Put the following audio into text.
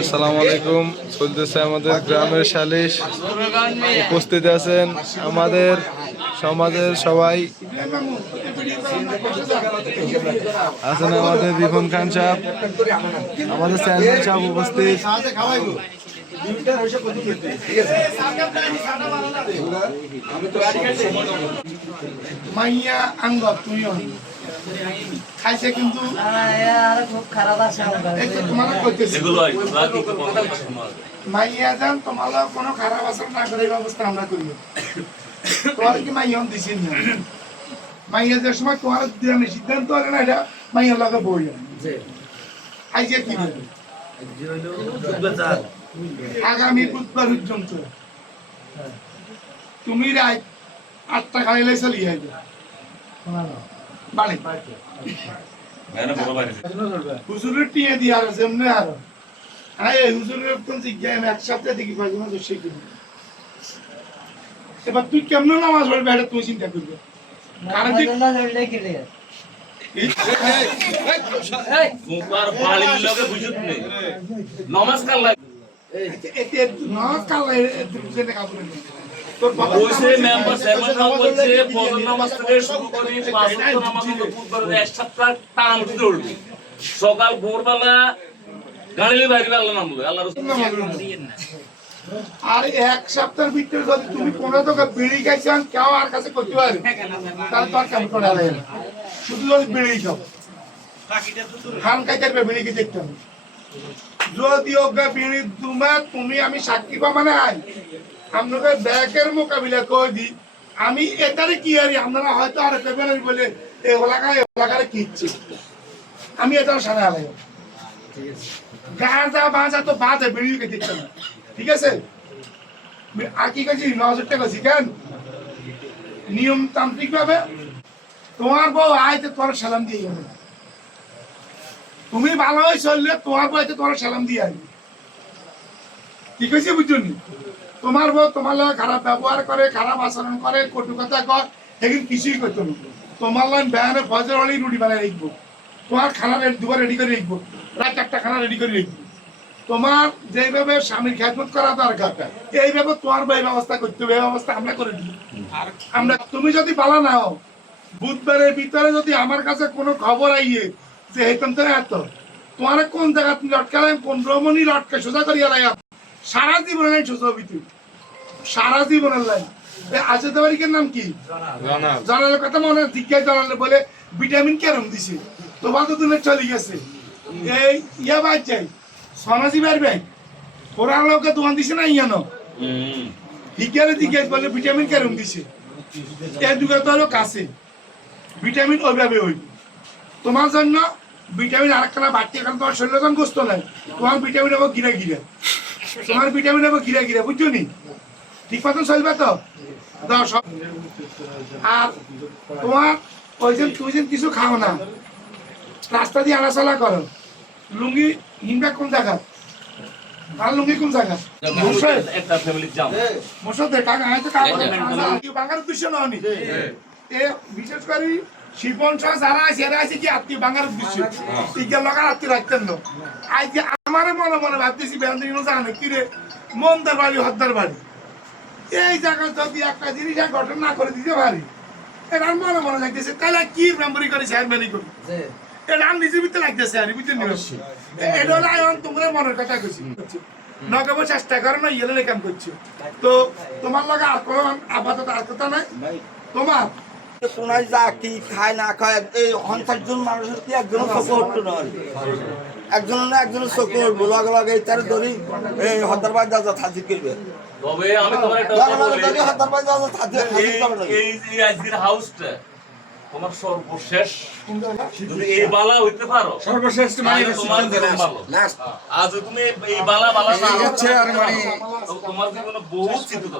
আসসালামু আলাইকুম। চলতেছে আমাদের গ্রামের সালিশ, উপস্থিত আছেন আমাদের সমাজের সবাই আছেন। আমাদের রিপন খান সাহেব, আমাদের চেয়ারম্যান সাহেব উপস্থিত। মাইয়া আঙ্গ তুমিও খাইছে কিন্তু খুব খারাপ আছে মাইয়া যান তোমার কোনো খারাপ আচরণ না করে ব্যবস্থা আমরা করি। তোমার কি মাইয়া দিছি না মাইয়া যে সময় তোমার আমি সিদ্ধান্ত হয় না এটা মাইয়ার লগে বই খাইছে কি আগামী বুধবার পর্যন্ত তুমি রাত 8টা খাইলে চলিয়ে আইবে বাড়ি হুজুরের টিয়ে দিয়ে আর যেমনি আর এই হুজুরের কোন জিজ্ঞাসা আমি এক সপ্তাহে দেখি পাইছি না শিখি। এবার তুই কেমন নামাজ পড়বি এটা তুই চিন্তা করবি। নমস্কার সকাল ভোরবেলা গাড়ি বাইরে নামবে আল্লাহ আর এক সপ্তাহের ভিতরে যদি তুমি কোনো টাকা বিড়ি খাইছেন কেউ আর কাছে করতে পারবে তাহলে তো আর কেমন করে আলাদা শুধু যদি বিড়ি খাও খান খাইতে পারবে বিড়ি খেতে দেখতে হবে। যদি ওকে বিড়ি দুমা তুমি আমি সাক্ষী পা মানে আই আপনাকে ব্যাগের মোকাবিলা করে দিই আমি এটারে কি আর আপনারা হয়তো আর কেবেন বলে এলাকায় কিচ্ছি আমি এটার সাথে আলাই গাঁজা বাজা তো বাজে বিড়ি খেতে দেখতে না ঠিক আছে। আর কি করছি 9,000 টাকা কেন নিয়মতান্ত্রিক ভাবে তোমার বউ আইতে তোমার সালাম দিয়ে যাবে। তুমি ভালো হয়ে চললে তোমার বউ আইতে তোমার সালাম দিয়ে আসবে। ঠিক আছে বুঝলি? তোমার বউ তোমার লোক খারাপ ব্যবহার করে, খারাপ আচরণ করে, কটু কথা কয়, এগুলো কিছুই করতো না। তোমার লোক ব্যায়ামে ফজর হলেই রুটি বানায় রাখবো, তোমার খানা দুবার রেডি করে রাখবো, রাত 1টা খানা রেডি করে রাখবো। তোমার যেভাবে স্বামীর খেদমত করা দরকার এইভাবে তোমার এই ব্যবস্থা করতে হবে। এই ব্যবস্থা আমরা করে দিই। আমরা তুমি যদি পালা না হও বুধবারের ভিতরে যদি আমার কাছে কোনো খবর আইয়ে যে হেতন তো এত তোমার কোন জায়গা তুমি লটকালেন কোন রমণী লটকে সোজা করিয়া লাই সারা জীবনের লাইন সোজা হবি সারা জীবনের লাইন। আছে তারিখের নাম কি জানালে কথা মনে জিজ্ঞাসা জানালে বলে ভিটামিন কেরম দিছে তোমার তো দিনে চলে গেছে এই ইয়া বাদ যাই সমাজি পারবে ওরা লোকে দোকান দিছে না ইয়ানো বিজ্ঞানে জিজ্ঞেস বলে ভিটামিন কেরম দিছে এই দুটো তো হলো কাছে ভিটামিন ওইভাবে হইব তোমার জন্য ভিটামিন আরেকখানা বাড়তি এখন তোমার শরীরে যখন গোস্ত নাই তোমার ভিটামিন হবো গিরা গিরা তোমার ভিটামিন হবো গিরা গিরা বুঝছো নি ঠিক মতন চলবে তো দশ। আর তোমার ওই যে তুই যে কিছু খাও না রাস্তা দিয়ে আনাচলা করো লুঙ্গি হিনবা কোন জায়গা আর লুঙ্গি কোন জায়গা একটা ফ্যামিলি যাও মোশাতে কাকা আইতে কাকা বাঙার উদ্দেশ্য ননি এ বিশেষ করে শিপন সহ যারা আছে এরা আছে কি আত্মীয় বাঙার উদ্দেশ্য ইগা লাগার আত্মীয় রাখতেন না আজ যে আমারে মনে মনে ভাবতেছি বেন্দিনো জানে কি রে মন্দার বাড়ি হদ্দার বাড়ি এই জায়গা যদি একটা জিনিস গঠন না করে দিতে পারি এটা মনে মনে লাগতেছে তাহলে কি মেমোরি করে চেয়ারম্যানই করি এটা আমি নিজের ভিতরে লাগতেছে আর বুঝতে নিচ্ছি এটা হলো এখন তোমরা মনের কথা কইছি নগাবো চেষ্টা করো না ইয়েলে কাম করছো তো তোমার লগে আর কোনো আপাতত আর কথা নাই তোমার শোনাই যা কি খায় না খায় এই 50 জন মানুষের কি একজনের চোখে উঠতো না একজনের চোখে উঠবো লগে লগে তার ধরি এই হদ্দারবাদ যা থাজি করবে তবে আমি তোমার একটা কথা বলি হদ্দারবাদ যা থাজি করবে এই আজকের হাউসটা তোমার সর্বশেষ যদি এই বালা হইতে পারো সর্বশেষ মানে তোমার জীবন ভালো আজ তুমি এই বালা না হচ্ছে আর মানে তোমার জীবনে বহুত চিন্তা